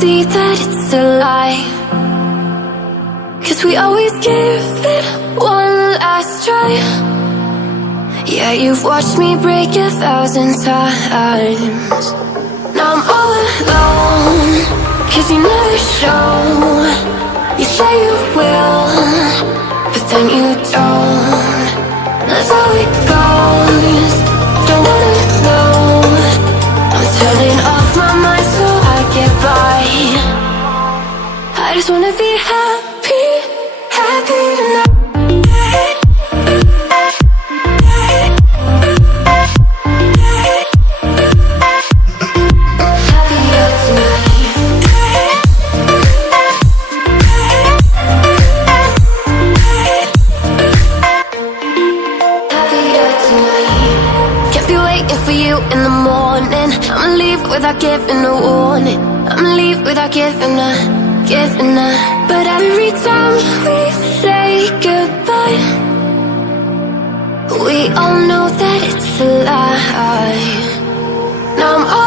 see that it's a lie, 'cause we always give it one last try. Yeah, you've watched me break 1,000 times. Now I'm all alone, 'cause you never show. You say you will, but then you don't. That's how it goes. Don't wanna know. I'm turning off my mind so I get by. I just wanna be happy, happy tonight. In the morning, I'ma leave without giving a warning. I'ma leave without giving a. But every time we say goodbye, we all know that it's a lie. Now I'm all